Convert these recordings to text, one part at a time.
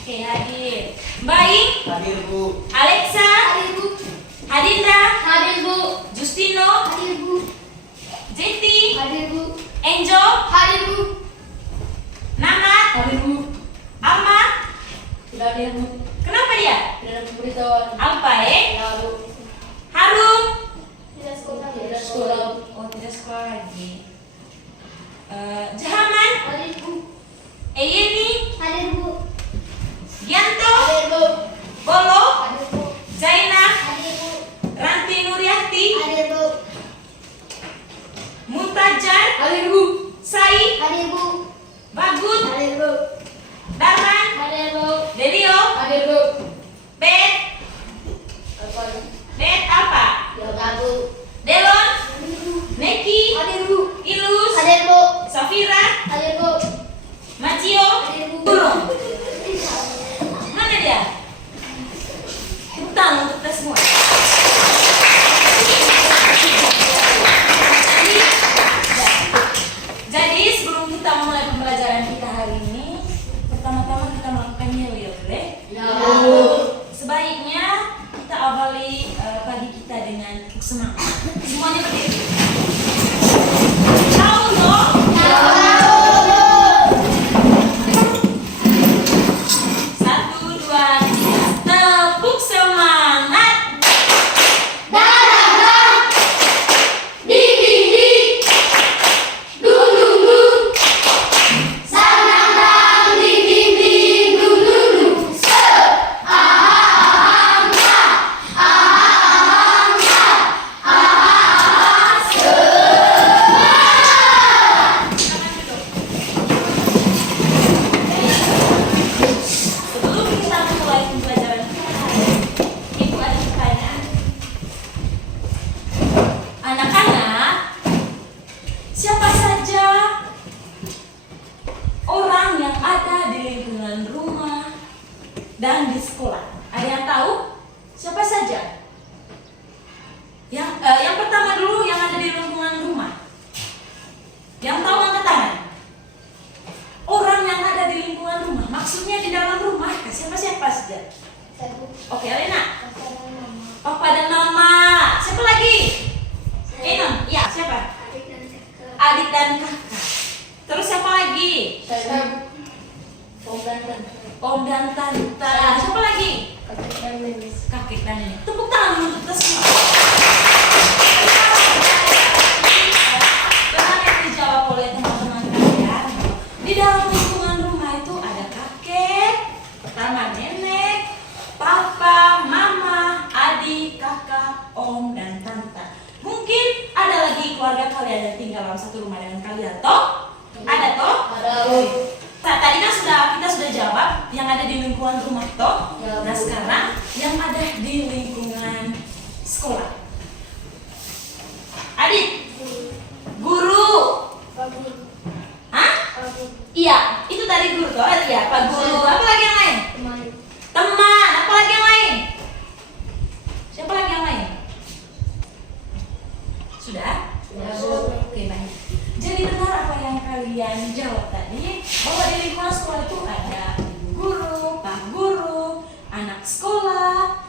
Oke, hadir. Baik. Hadir, Bu. Alexa. Hadir, Bu. Hadinda. Hadir, Bu. Justino. Hadir, Bu. Jeti. Hadir, Bu. Enjo. Hadir, Bu. Namat. Hadir, Bu. Alma. Tidak hadir, Bu. Kenapa dia? Tidak ada pemberitahuan. Apa Tidak, Bu. Harum. Tidak sekolah. Tidak sekolah. Oh, tidak sekolah lagi. Jahaman. Hadir, Bu. Eyeni. Hadir, Bu. Gianto. Hadir, Bu. Bolo. Hadir, Bu. Zainab. Hadir, Bu. Ranti Nuriati. Hadir, Bu. Muntajan. Hadir, Bu. Sai. Hadir, Bu. Bagut. Hadir, Bu. Darman. Hadir, Bu. Delio. Hadir, Bu. Bet. Apa? Bet apa? Yoga, Bu. Delon. Hadir, Bu. Neki. Hadir, Bu. Ilus. Hadir, Bu. Safira. Hadir, Bu. Macio. Hadir, Bu. Burung. Mana dia? Tepuk tangan untuk kita semua. Jadi sebelum kita memulai pembelajaran kita hari ini, pertama-tama kita melakukan yel ya, boleh? Ya. Sebaiknya kita awali pagi kita dengan semangat. Semuanya berdiri. Tahu dong? Satu, dua, tiga. Tepuk semangat. Sebelum kita mulai pembelajaran kita hari ini, Ibu ada pertanyaan. Anak-anak, siapa saja orang yang ada di lingkungan rumah dan di sekolah? Ada yang tahu? Siapa saja? Yang pertama dulu yang ada di lingkungan rumah. Yang tahu angkat tangan. Orang yang ada di lingkungan rumah, maksudnya di dalam rumah, siapa saja? Oke, Elena. Papa dan Mama. Siapa lagi? Enon. Iya, siapa? Adik dan kakak. Terus siapa lagi? Om dan tante. Siapa lagi? Kakek dan nenek. Tepuk tangan untuk kita semua. Benar yang dijawab oleh teman-teman kalian. Di dalam lingkungan rumah itu ada kakek, pertama nenek, papa, mama, adik, kakak, om, dan tante. Mungkin ada lagi keluarga kalian yang tinggal dalam satu rumah dengan kalian, toh? Ada toh? Ada. Nah, tadi kan kita sudah jawab yang ada di lingkungan rumah, toh? Ya, Nah, Bu. sekarang yang ada di lingkungan sekolah. Adik, guru. Hah? Iya, itu tadi guru toh? Iya, Pak Guru. Apa lagi yang lain? Teman. Apa lagi yang lain? Siapa lagi yang lain? Sudah? Sudah, Bu. Oke, baik. Jadi benar apa yang kalian jawab tadi, bahwa di lingkungan sekolah itu ada ibu guru, pak guru, anak sekolah.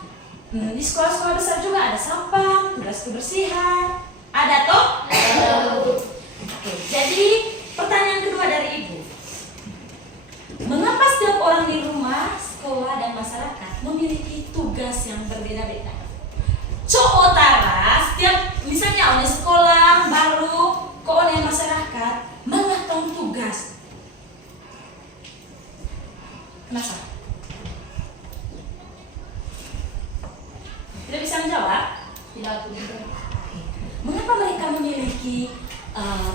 Di sekolah-sekolah besar juga ada sampah, tugas kebersihan. Ada toh? Oke, jadi pertanyaan kedua dari Ibu. Mengapa setiap orang di rumah, sekolah, dan masyarakat memiliki tugas yang berbeda-beda? Utara, setiap misalnya oleh sekolah baru, ke oleh masyarakat, mengatong tugas. Kenapa? Tidak bisa menjawab? Tidak, Bu. Mengapa mereka memiliki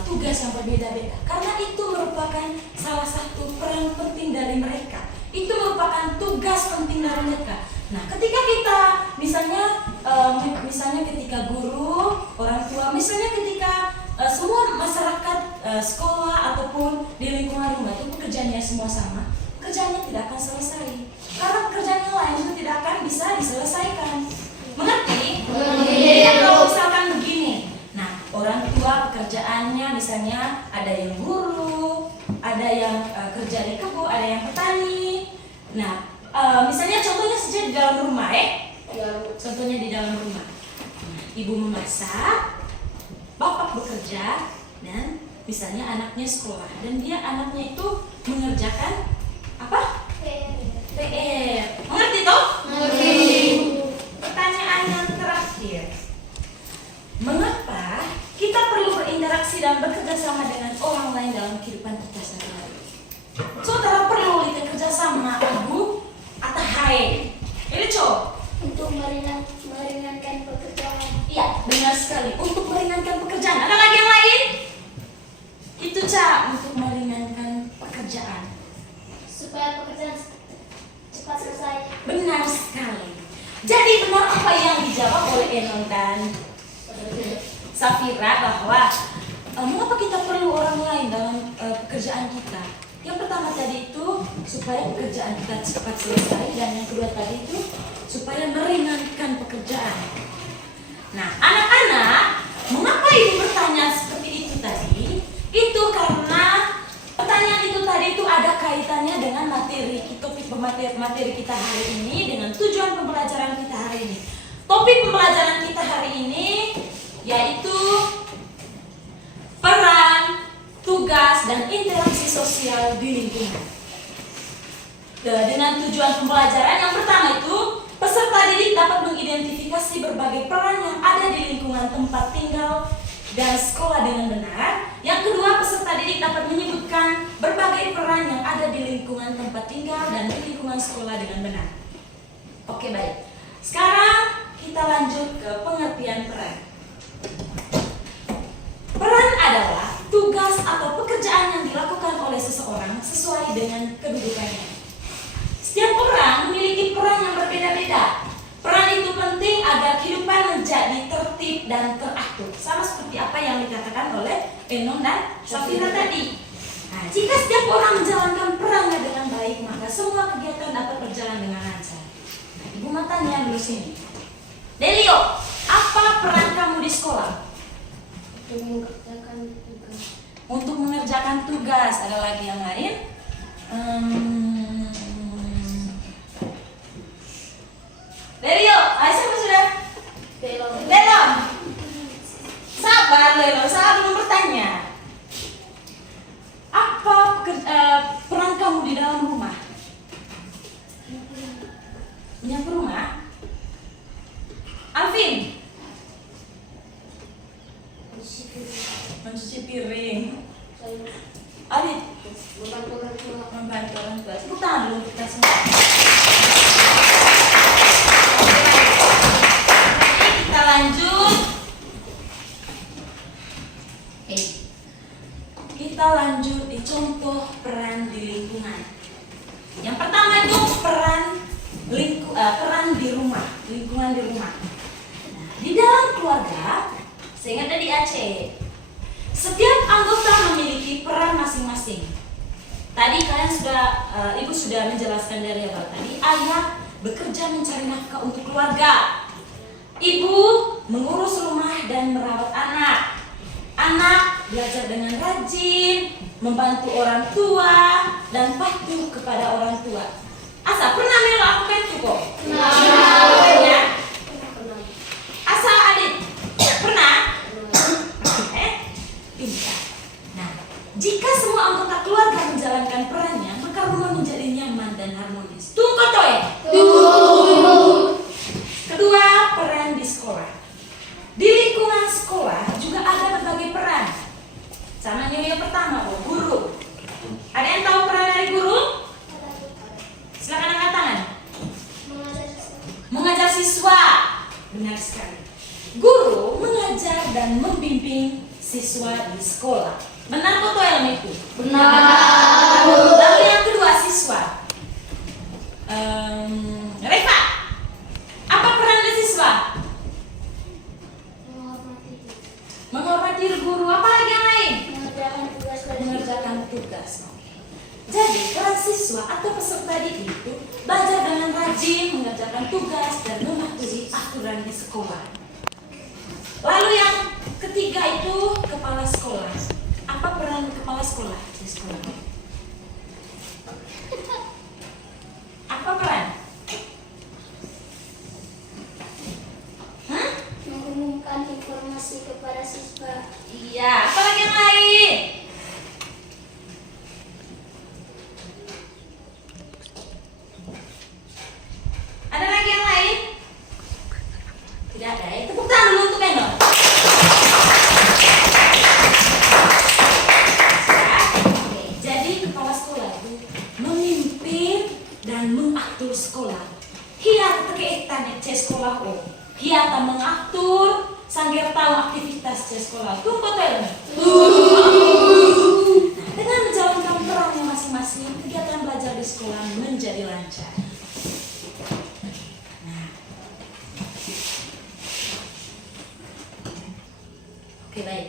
tugas yang berbeda-beda? Karena itu merupakan salah satu peran penting dari mereka. Itu merupakan tugas penting dari mereka. Nah, ketika kita misalnya ketika guru, orang tua, misalnya ketika semua masyarakat sekolah ataupun di lingkungan rumah itu pekerjaannya semua sama, pekerjaannya tidak akan selesai. Karena pekerjaan yang lain itu tidak akan bisa diselesaikan. Mengerti? Mengerti. Kalau misalkan begini, nah orang tua pekerjaannya misalnya ada yang guru, ada yang kerja di kebun, ada yang petani. Nah, misalnya contohnya saja di dalam rumah Ya. Contohnya di dalam rumah. Ibu memasak, bapak bekerja, dan misalnya anaknya sekolah. Dan anaknya itu mengerjakan apa? PR. Mengerti toh? Mengerti. Pertanyaan yang terakhir. Mengapa kita perlu berinteraksi dan bekerja sama dengan orang lain dalam kehidupan kita sehari-hari? Saudara perlu bekerja sama Abu atau Hai? Ini coba. Untuk meringankan pekerjaan. Iya, benar sekali. Untuk meringankan pekerjaan. Ada lagi yang lain? Itu Ca, untuk meringankan pekerjaan. Supaya pekerjaan cepat selesai. Benar sekali. Jadi benar apa yang dijawab oleh Enon dan Safira bahwa mengapa kita perlu orang lain dalam pekerjaan kita? Yang pertama tadi itu supaya pekerjaan kita cepat selesai, dan yang kedua tadi itu supaya meringankan pekerjaan. Nah, anak-anak, mengapa ibu bertanya seperti itu tadi? Itu karena pertanyaan itu tadi itu ada kaitannya dengan topik materi kita hari ini, dengan tujuan pembelajaran kita hari ini. Topik pembelajaran kita hari ini yaitu peran, tugas, dan interaksi sosial di lingkungan. Dengan tujuan pembelajaran yang pertama itu, peserta didik dapat mengidentifikasi berbagai peran yang ada di lingkungan tempat tinggal dan sekolah dengan benar. Yang kedua, peserta didik dapat menyebutkan berbagai peran yang ada di lingkungan tempat tinggal dan di lingkungan sekolah dengan benar. Oke, baik. Sekarang kita lanjut ke pengertian peran. Peran adalah tugas atau pekerjaan yang dilakukan oleh seseorang sesuai dengan kedudukannya. Setiap orang memiliki peran yang berbeda-beda. Peran itu penting agar kehidupan menjadi tertib dan teratur. Sama seperti apa yang dikatakan oleh Enon dan Safira tadi. Nah, jika setiap orang menjalankan perannya dengan baik, maka semua kegiatan dapat berjalan dengan lancar. Nah, ibu mau tanya dulu sini. Delio, apa peran kamu di sekolah? Untuk mengerjakan tugas. Ada lagi yang lain? Delio, siapa sudah? Belum. Sabar Lelo, saya belum bertanya. Apa peran kamu di dalam rumah? Menyapu rumah? Alvin? Mencuci piring. Adit? Membantu orang tua. Tepuk tangan dulu kita semua. Kita lanjut. Kita lanjut di contoh peran di lingkungan. Yang pertama itu peran di rumah, lingkungan di rumah. Nah, di dalam keluarga, saya ingat tadi Aceh, setiap anggota memiliki peran masing-masing. Tadi kalian ibu sudah menjelaskan dari awal tadi, ayah bekerja mencari nafkah untuk keluarga. Ibu mengurus rumah dan merawat anak. Anak belajar dengan rajin, membantu orang tua, dan patuh kepada orang tua. Asa pernah melakukan itu kok? Ya? Asa Adit pernah? Pintar. Nah, jika semua anggota keluarga menjalankan perannya, maka rumah menjadi nyaman dan harmonis. Tunggu toh ya? Kedua, peran di sekolah. Di lingkungan sekolah juga ada berbagai peran. Sama yang pertama, guru. Ada yang tahu peran dari guru? Silakan angkat tangan. Mengajar siswa. Benar sekali. Guru mengajar dan membimbing siswa di sekolah. Benar kok yang itu? Benar. Lalu yang kedua, siswa. Reva, apa peran dari siswa? Menghormati guru. Apa lagi yang lain? Mengerjakan tugas. Jadi peran siswa atau peserta didik itu belajar dengan rajin, mengerjakan tugas, dan mematuhi aturan di sekolah. Lalu yang ketiga itu kepala sekolah. Apa peran kepala sekolah di sekolah? dengan mengatur sekolah. Hia terkaitan dengan sekolah hia tak mengatur sangger tahu aktivitas sekolah. Tunggu terus. Dengan menjalankan perannya masing-masing, kegiatan belajar di sekolah menjadi lancar. Nah, oke baik,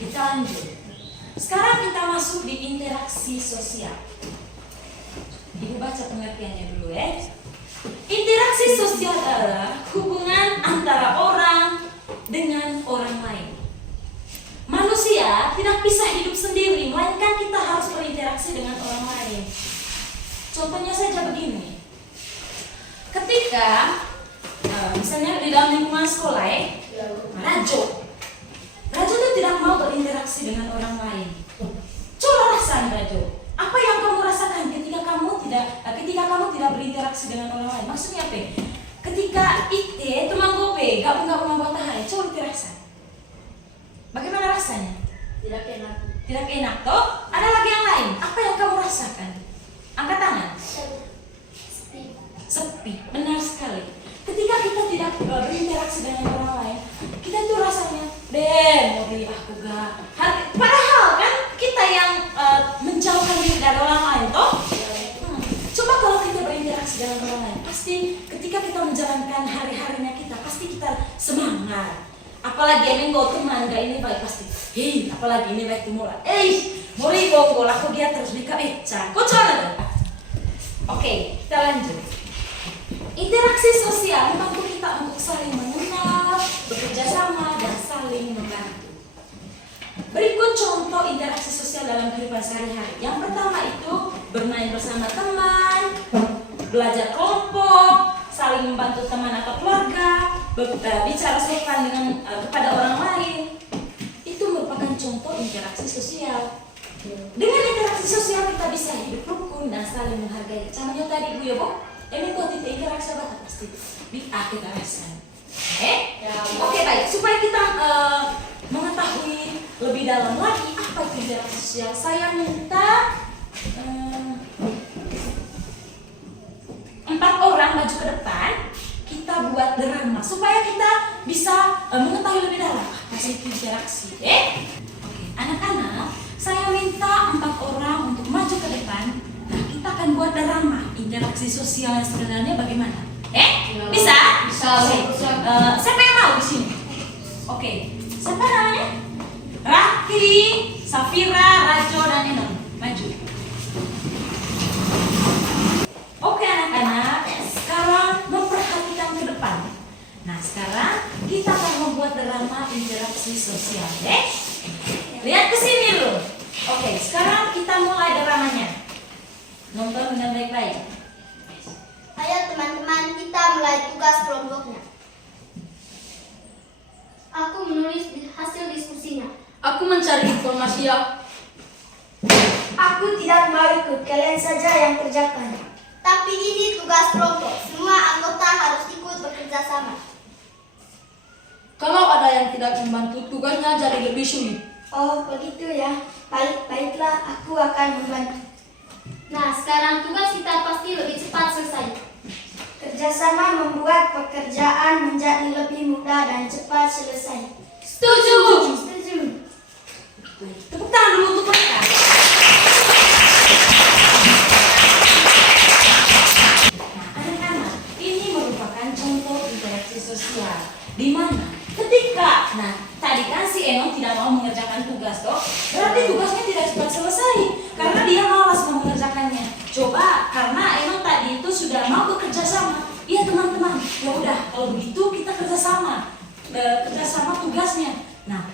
kita lanjut. Sekarang kita masuk di interaksi sosial. Ibu baca pengertiannya dulu ya. Interaksi sosial adalah hubungan antara orang dengan orang lain. Manusia tidak bisa hidup sendiri, melainkan kita harus berinteraksi dengan orang lain. Contohnya saja begini. Ketika misalnya di dalam lingkungan sekolah Rajo itu tidak mau berinteraksi dengan orang lain. Coba rasakan Rajo. Apa yang kamu rasakan ketika kamu tidak berinteraksi dengan orang lain? Maksudnya apa? Ketika ite teman gope gabung-gabung buat tahai, coba dirasa. Bagaimana rasanya? Tidak enak. Tidak enak toh? Ada lagi yang lain. Apa yang kamu rasakan? Angkat tangan. Sepi. Benar sekali. Ketika kita tidak berinteraksi dengan orang lain, kita itu rasanya, mau beli aku gak. Padahal kan kita yang menjauhkan diri dari orang lain toh? Coba kalau kita berinteraksi dengan orang lain, pasti ketika kita menjalankan hari-harinya kita, pasti kita semangat. Apalagi minggu teman gak ini baik pasti. Apalagi ini baik timula. Mori bonggol aku dia terus bika eca. Kok cara? Oke, kita lanjut. Interaksi sosial membantu kita untuk saling mengenal, bekerja sama, dan saling membantu. Berikut contoh interaksi sosial dalam kehidupan sehari-hari. Yang pertama itu bermain bersama teman, belajar kelompok, saling membantu teman atau keluarga, bicara sopan dengan kepada orang lain. Itu merupakan contoh interaksi sosial. Dengan interaksi sosial kita bisa hidup rukun dan saling menghargai. Contohnya tadi Bu Yobo, ini kok tidak interaksi apa pasti di akhir rasan. Oke baik, supaya kita mengetahui lebih dalam lagi apa itu interaksi sosial, saya minta 4 orang maju ke depan. Kita buat drama supaya kita bisa mengetahui lebih dalam apa sih interaksi. Oke, anak-anak, saya minta 4 orang untuk maju ke depan. Nah, kita akan buat drama interaksi sosial yang sebenarnya bagaimana? Bisa? Bisa. Siapa yang mau di sini? Oke, siapa namanya? Raki, Safira, Rajo, dan Enon. Maju. Oke anak-anak, sekarang memperhatikan ke depan. Nah, sekarang kita akan membuat drama interaksi sosial. Lihat ke sini loh. Oke, sekarang kita mulai dramanya. Nonton dengan baik-baik. Ayo teman-teman, kita mulai tugas kelompoknya. Aku menulis hasil diskusinya. Aku mencari informasi ya. Aku tidak mau ikut, kalian saja yang kerjakan. Tapi ini tugas kelompok, semua anggota harus ikut bekerja sama. Kalau ada yang tidak membantu, tugasnya jadi lebih sulit. Oh begitu ya, baiklah aku akan membantu. Nah sekarang tugas kita pasti lebih cepat selesai. Kerjasama membuat pekerjaan menjadi lebih mudah dan cepat selesai. Setuju. Tepuk tangan dulu untuk mereka. Nah, anak-anak, ini merupakan contoh interaksi sosial. Di mana ketika, tadi kan si Enon tidak mau mengerjakan tugas toh, berarti tugasnya tidak cepat selesai karena dia malas mengerjakannya. Coba karena Enon tadi itu sudah mau bekerja sama. Iya teman-teman, ya udah kalau begitu kita kerjasama tugasnya. Nah,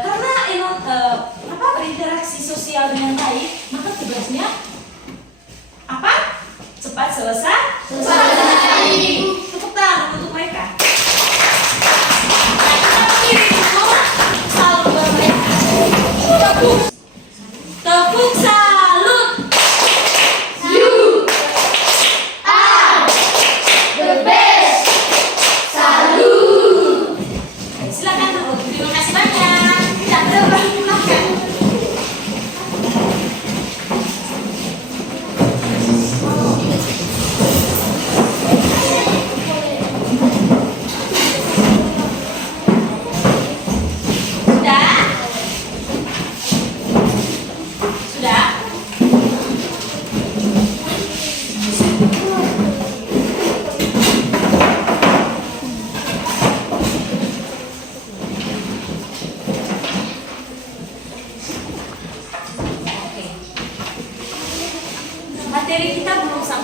karena Enon berinteraksi sosial dengan baik, maka tugasnya apa? Cepat selesai. Tepuk tangan untuk mereka. Tepuk salut. You are the best. Salut. Silakan Bu. Terima kasih banyak. Kita bermakan.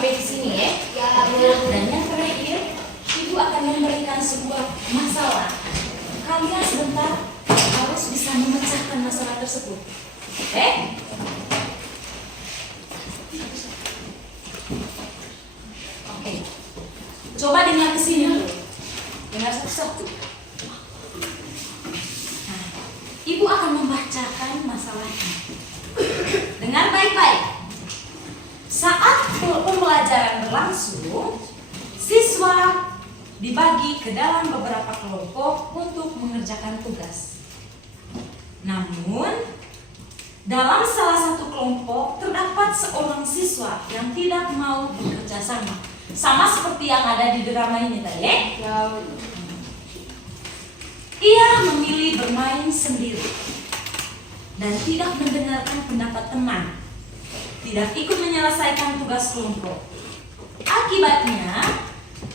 sampai di sini ya. Ya, Bu. Dan yang terakhir, Ibu akan memberikan sebuah masalah. Kalian sebentar harus bisa memecahkan masalah tersebut. Oke? Oke. Coba dengar ke sini dulu. Dengar satu-satu. Nah, Ibu akan membacakan masalahnya. Dengar baik-baik. Saat pembelajaran berlangsung, siswa dibagi ke dalam beberapa kelompok untuk mengerjakan tugas. Namun, dalam salah satu kelompok terdapat seorang siswa yang tidak mau bekerja sama. Sama seperti yang ada di drama ini tadi ya. Ia memilih bermain sendiri dan tidak mendengarkan pendapat teman. Tidak ikut menyelesaikan tugas kelompok. Akibatnya,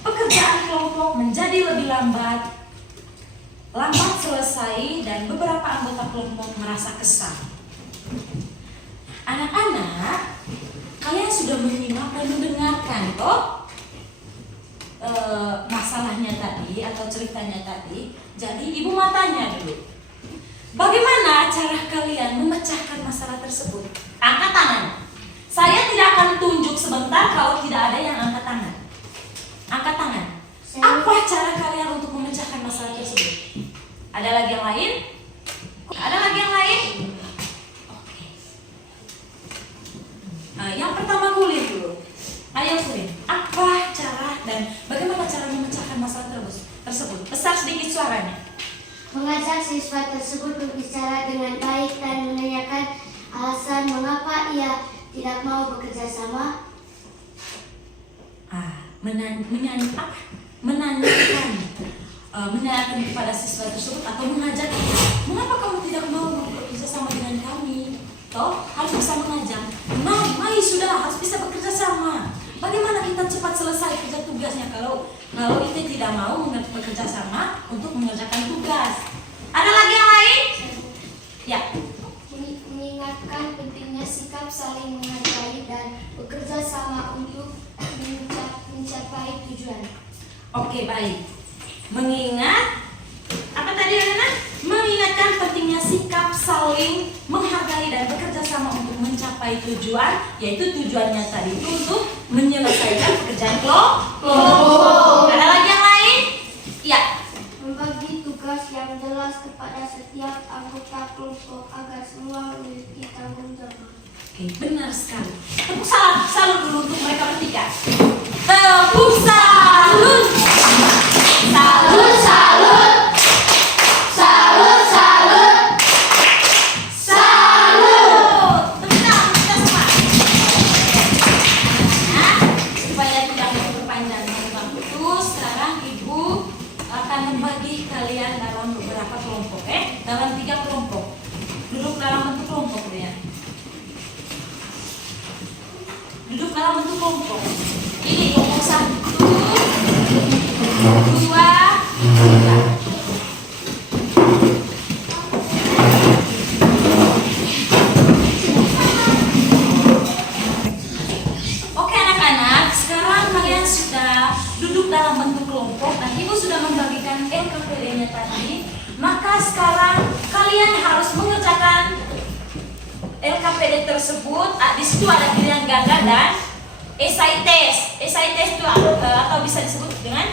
pekerjaan kelompok menjadi lebih lambat selesai dan beberapa anggota kelompok merasa kesal. Anak-anak, kalian sudah menyimak dan mendengarkan toh masalahnya tadi atau ceritanya tadi. Jadi ibu mau tanya dulu, bagaimana cara kalian memecahkan masalah tersebut? Angkat tangan. Saya tidak akan tunjuk sebentar kalau tidak ada yang angkat tangan. Angkat tangan. Apa cara kalian untuk memecahkan masalah tersebut? Ada lagi yang lain? Ada lagi yang lain? Oke. Yang pertama Kulin dulu. Ayo Kulin, apa cara dan bagaimana cara memecahkan masalah tersebut? Besar sedikit suaranya. Mengajak siswa tersebut berbicara dengan baik dan menanyakan alasan mengapa ia tidak mau bekerja sama. Menanyakan kepada siswa tersebut atau mengajak, mengapa kamu tidak mau bekerja sama dengan kami? Toh harus bisa mengajak. Mari sudah harus bisa bekerja sama. Bagaimana kita cepat selesai kerja tugasnya kalau itu tidak mau bekerja sama untuk mengerjakan tugas? Ada lagi yang lain? Ya. Mengingatkan pentingnya sikap saling menghargai dan bekerja sama untuk mencapai tujuan. Oke, baik. Mengingat apa tadi Rena? Mengingatkan pentingnya sikap saling menghargai dan bekerja sama untuk mencapai tujuan, yaitu tujuannya tadi itu untuk menyelesaikan pekerjaan kelompok. Ada lagi yang lain? Ya. Membagi tugas yang jelas kepada setiap anggota kelompok agar semua memiliki tanggung jawab. Oke, benar sekali. Tepuk salut dulu untuk mereka bertiga. Tepuk salut. Salut, salut. Salut, salut. Salut. Tepuk tangan kita semua. Nah, supaya tidak memperpanjang waktu, sekarang Ibu akan membagi kalian dalam beberapa kelompok, dalam 3 kelompok. Duduk dalam bentuk kelompok ya. Duduk dalam bentuk kelompok. Ini kelompok 1, 2, 3. Oke anak-anak, sekarang kalian sudah duduk dalam bentuk kelompok dan Ibu sudah membagikan LKPD-nya tadi. Maka sekarang kalian harus mengerjakan LKPD tersebut. Di situ ada pilihan ganda dan esai test. Esai test itu atau bisa disebut dengan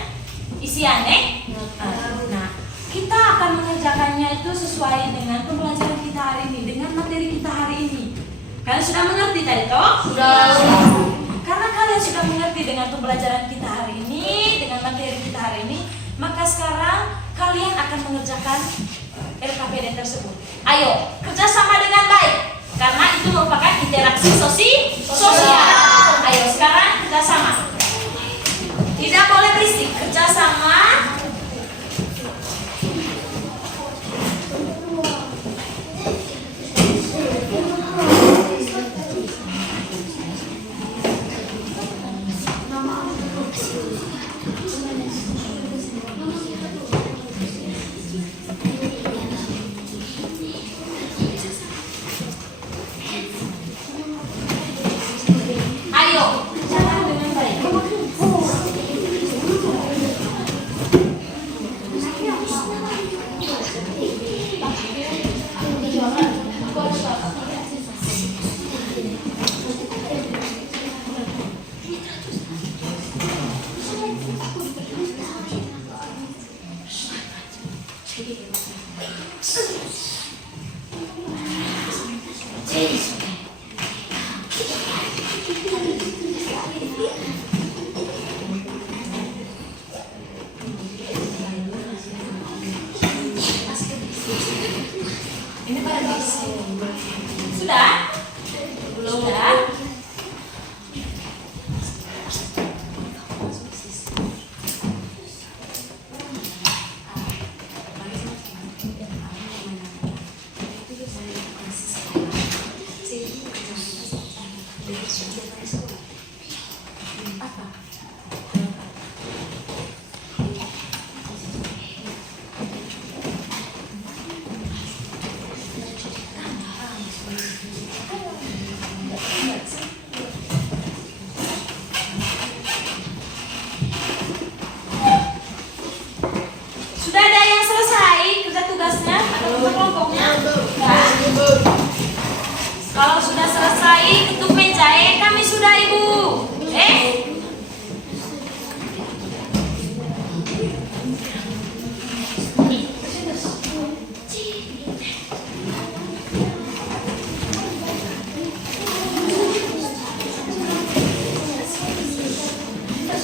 isian Nah, kita akan mengerjakannya itu sesuai dengan pembelajaran kita hari ini, dengan materi kita hari ini. Kalian sudah mengerti tadi toh? Sudah. Karena kalian sudah mengerti dengan pembelajaran kita hari ini, dengan materi kita hari ini, maka sekarang kalian akan mengerjakan LKPD tersebut. Ayo, kerjasama dengan baik, karena itu merupakan interaksi sosial. Ayo, sekarang kerjasama. Tidak boleh berisik, kerjasama. Ayo, Kalau sudah selesai ketuk meja, kami sudah Ibu.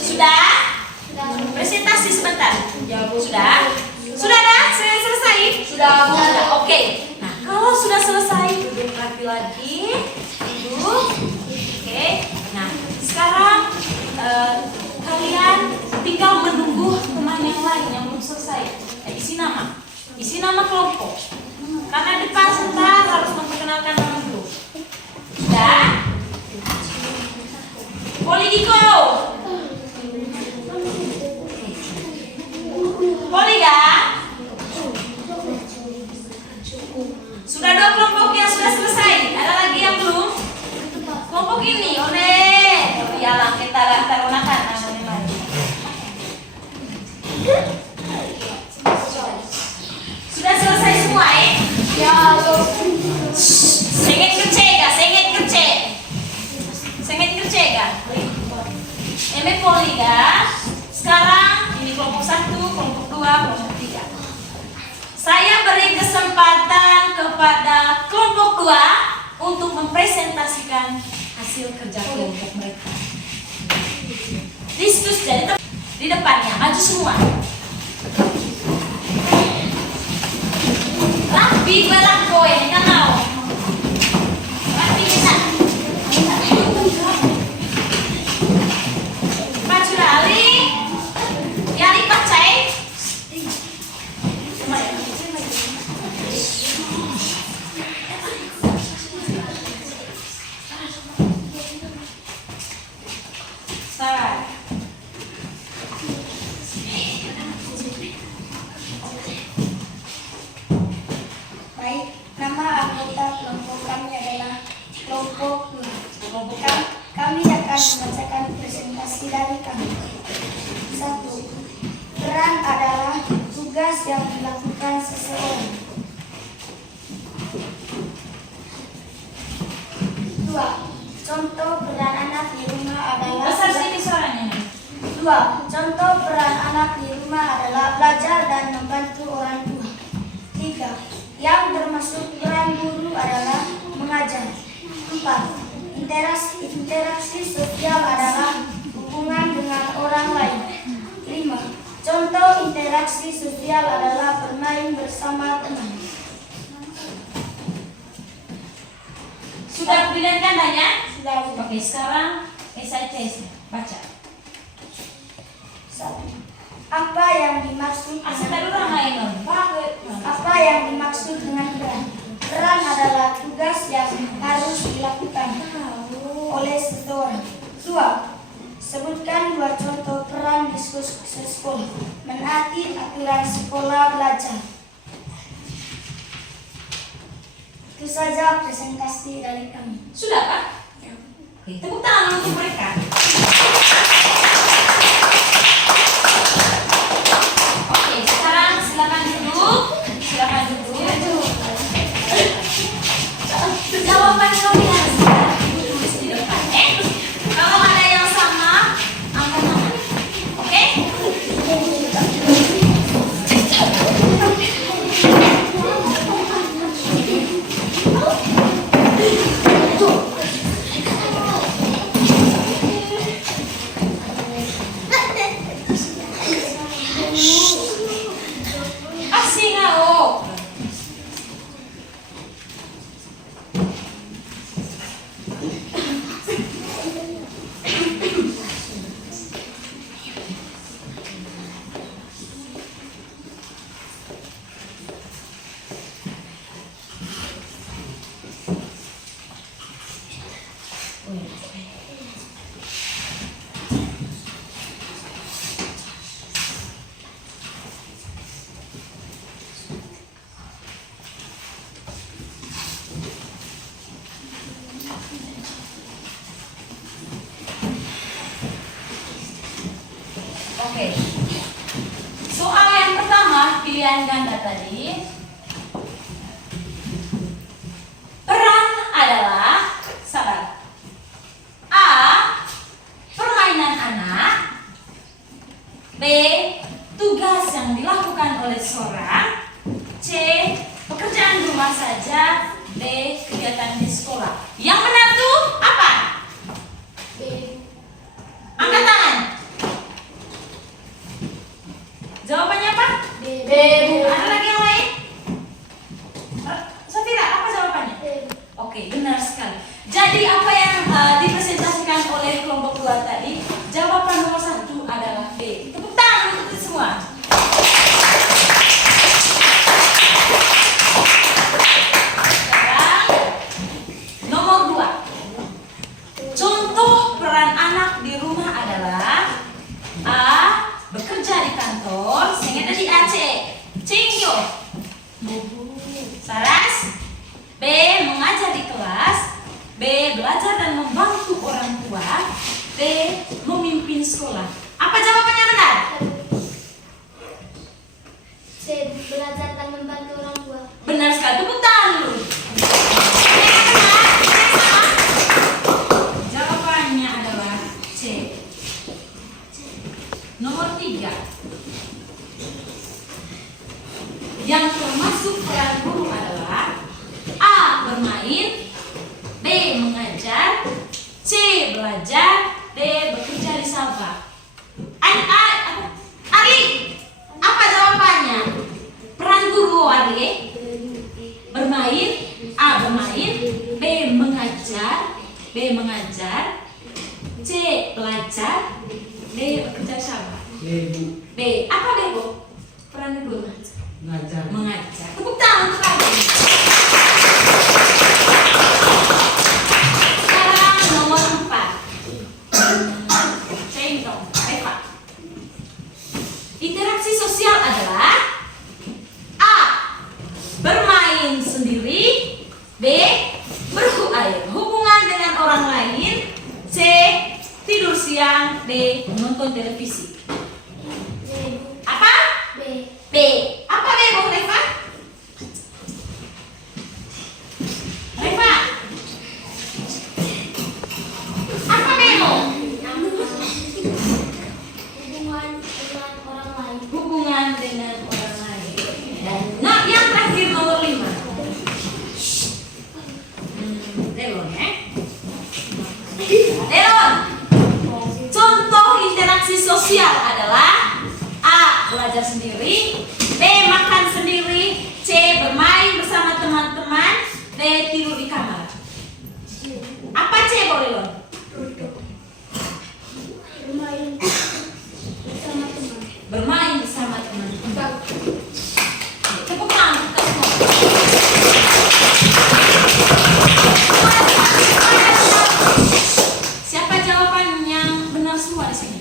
Sudah? Presentasi sebentar. Sudah? Sudah dah? Saya selesai? Sudah, Bu. Sudah. Oke. Nah, kalau sudah selesai, duduk rapi lagi. Duduk. Oke. Nah, sekarang kalian tinggal menunggu teman yang lain yang belum selesai. Isi nama. Isi nama kelompok. Karena depan sebentar harus memperkenalkan nama dulu. Sudah? Poligiko. Poliga. Sudah 2 kelompok yang sudah selesai. Ada lagi yang belum? Kelompok ini, iyalah kita taruhkan namanya. Sudah selesai semua, Ya, Bu. Sengit kerja. Ini poliga. Sekarang ini kelompok 1, kelompok 2, kelompok 3. Saya beri kesempatan kepada kelompok 2 untuk mempresentasikan hasil kerja kelompok mereka. Diskus jadi di depannya, maju semua. Rapi belak kowe, kenal. Rapi kita. Maju lali. Yari pacai. Salah. Baik, nama anggota kelompok kami adalah kelompok kami akan membacakan presentasi dari kami. 1. Peran adalah tugas yang dilakukan seseorang. 2. Contoh peran anak di rumah adalah Besar sini suaranya. 2. Contoh peran anak di rumah adalah belajar dan membantu orang tua. 3. Yang termasuk peran guru adalah mengajar. 4. Interaksi sosial adalah hubungan dengan orang lain. 5. Contoh interaksi sosial adalah bermain bersama teman. Sudah pilihan tandanya? Sudah. Oke, sekarang SITS baca. 1. Apa yang dimaksud Apa yang dimaksud dengan peran? Peran adalah tugas yang harus dilakukan oleh seseorang. 2. Sebutkan 2 contoh peran diskus sekolah. Menaati aturan sekolah belajar. Itu saja presentasi dari kami. Sudah, Pak? Ya. Oke, tepuk tangan untuk mereka. Oke, sekarang silakan duduk. Jawaban kalian tulis di depan. Kalau ada yang sama, angkat tangan. Oke? Asing oh. Oke. Soal yang pertama, pilihan ganda tadi. Peran adalah B. Tugas yang dilakukan oleh seorang. C. Pekerjaan rumah saja. D. Kegiatan di sekolah. Yang benar tuh apa? B. Angkat tangan. Jawabannya apa? B. B. Ada lagi yang lain? Safira, apa jawabannya? B. Oke, benar sekali. Jadi apa yang dipresentasikan oleh kelompok 2 tadi, jawaban nomor 1 adalah B. Tepuk tangan untuk itu semua. Sekarang nomor 2. Contoh peran anak di rumah adalah A. Bekerja di kantor, sehingga tadi A, C. Cingyo. Saras. B. Mengajar di kelas. B. Belajar dan membantu orang tua. D. Memimpin sekolah. Apa jawabannya benar? C. Belajar dan membantu orang tua. Benar sekali. Tepuk tangan dulu. Yang benar, yang salah. Jawabannya adalah C. Nomor 3. Yang termasuk peran guru adalah A. Bermain. B. Mengajar. C. Belajar. D. Bekerja di sawah. Arli, apa jawabannya? Peran guru Arli? Bermain. A. Bermain. B. Mengajar. B. Mengajar. C. Belajar. D. Bekerja di sawah. Bu. B. Apa B, Bu? Peran guru Ngajar. mengajar. Tepuk tangan untuk kalian. Sekarang nomor 4. Cendong, Reva. Interaksi sosial adalah A. Bermain sendiri. B. Berhubungan dengan orang lain. C. Tidur siang. D. Menonton televisi. B. Apa? B. B. Apa B, Bu Reva? Reva. Apa B, Bu? Hubungan dengan orang lain. Hubungan dengan orang lain. Nah, yang terakhir nomor 5. Delon, Delon. Contoh interaksi sosial adalah A. Belajar sendiri. B. Makan sendiri. C. Bermain bersama teman-teman. D. Tidur di kamar. Apa C, Bolilon? Bermain bersama teman. Bermain bersama teman-teman. Tepuk tangan kita semua. Siapa jawaban yang benar semua di sini?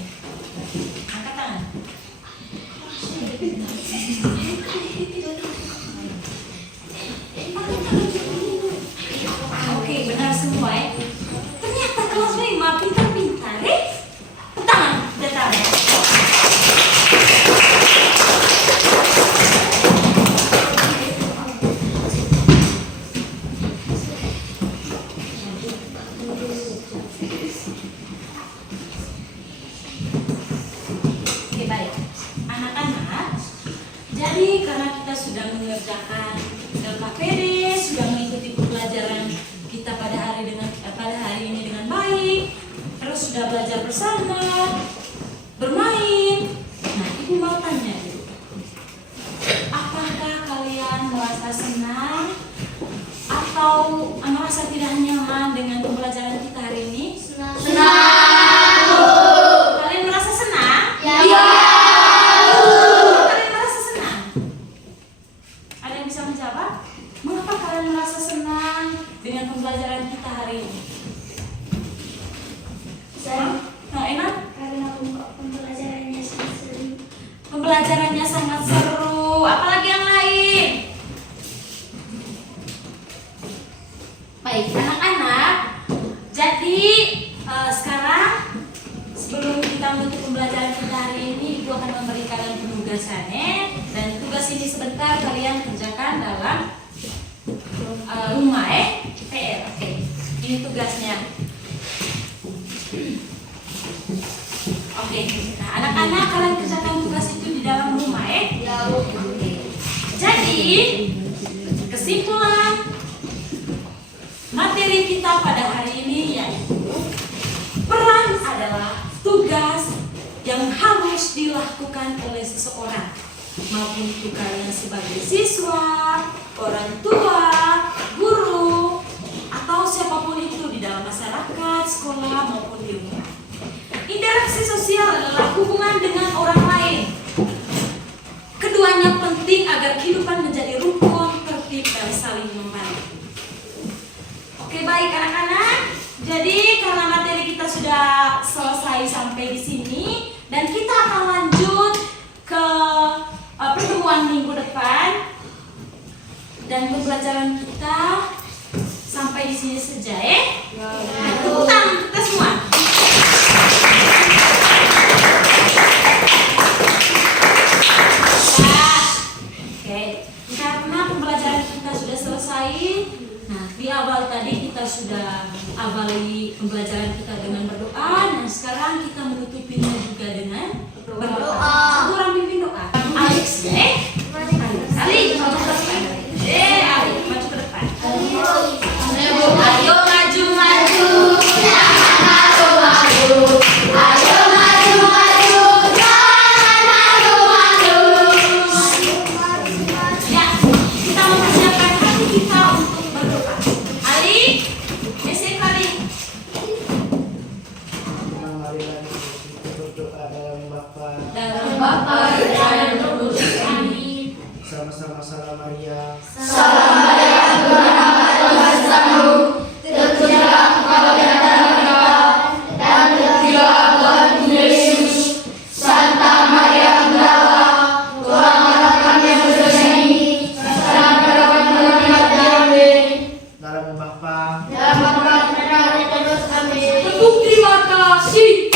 Angkat tangan. Oke, benar semua ya. Ternyata kelas 5 pintar-pintar ya. Tangan, datar. Oke, baik. Anak-anak, jadi karena kita sudah mengerjakan LKPD, sudah mengikuti pembelajaran kita pada hari ini dengan baik, terus sudah belajar bersama, bermain. Nah, Ibu mau tanya dulu. Apakah kalian merasa senang atau merasa tidak nyaman dengan pembelajaran kita hari ini? Senang. Kalian merasa senang? Ya. Kalian merasa senang? Ada yang bisa menjawab? Mengapa kalian merasa senang dengan pembelajaran kita hari ini? Nah, enak? Karena pembelajarannya sangat seru. Pembelajarannya sangat seru. Apalagi yang lain? Baik, anak-anak. Jadi sekarang sebelum kita menutup pembelajaran kita hari ini, Ibu akan memberi kalian penugasannya. Dan tugas ini sebentar kalian kerjakan dalam rumah PR. Oke, ini tugasnya. Oke. Nah, anak-anak kalian kerjakan tugas itu di dalam rumah ya. Ya. Oke. Jadi, kesimpulan materi kita pada hari ini yaitu peran adalah tugas yang harus dilakukan oleh seseorang, maupun itu kalian sebagai siswa, orang tua, guru, atau siapapun itu di dalam masyarakat, sekolah maupun di rumah. Interaksi sosial adalah hubungan dengan orang lain. Keduanya penting agar kehidupan menjadi rukun, tertib, dan saling membantu. Oke, baik anak-anak. Jadi karena materi kita sudah selesai sampai di sini dan kita akan lanjut ke pertemuan minggu depan dan pembelajaran kita sampai di sini saja ya. Tepuk tangan kita semua. Oke, karena pembelajaran kita sudah selesai. Nah, di awal tadi kita sudah awali pembelajaran kita dengan berdoa. Nah, sekarang kita menutupinya juga dengan berdoa. Satu orang pimpin doa. Alex, Ali, maju ke depan. Ali, maju ke depan. Ayo maju, maju. Jangan malu-malu. Ayo maju, maju. Jangan malu-malu. Ya, kita mempersiapkan hati kita untuk berdoa. Ali, geser Ali. Marilah kita berdoa dalam Bapa, Dalam Bapa dan Roh Kudus. Amin. sama-sama salam Maria. Salam Maria, Tuhan amat bersamamu. Terpujilah engkau di antara mereka, dan terpujilah Tuhan Yesus. Santa Maria Bunda Allah, Tuhan Allah kami yang berdosa ini, sekarang pada waktu kami mati. Amin. Dalam Bapa, Dalam Bapa dan Roh Kudus. Amin. Tepuk terima kasih.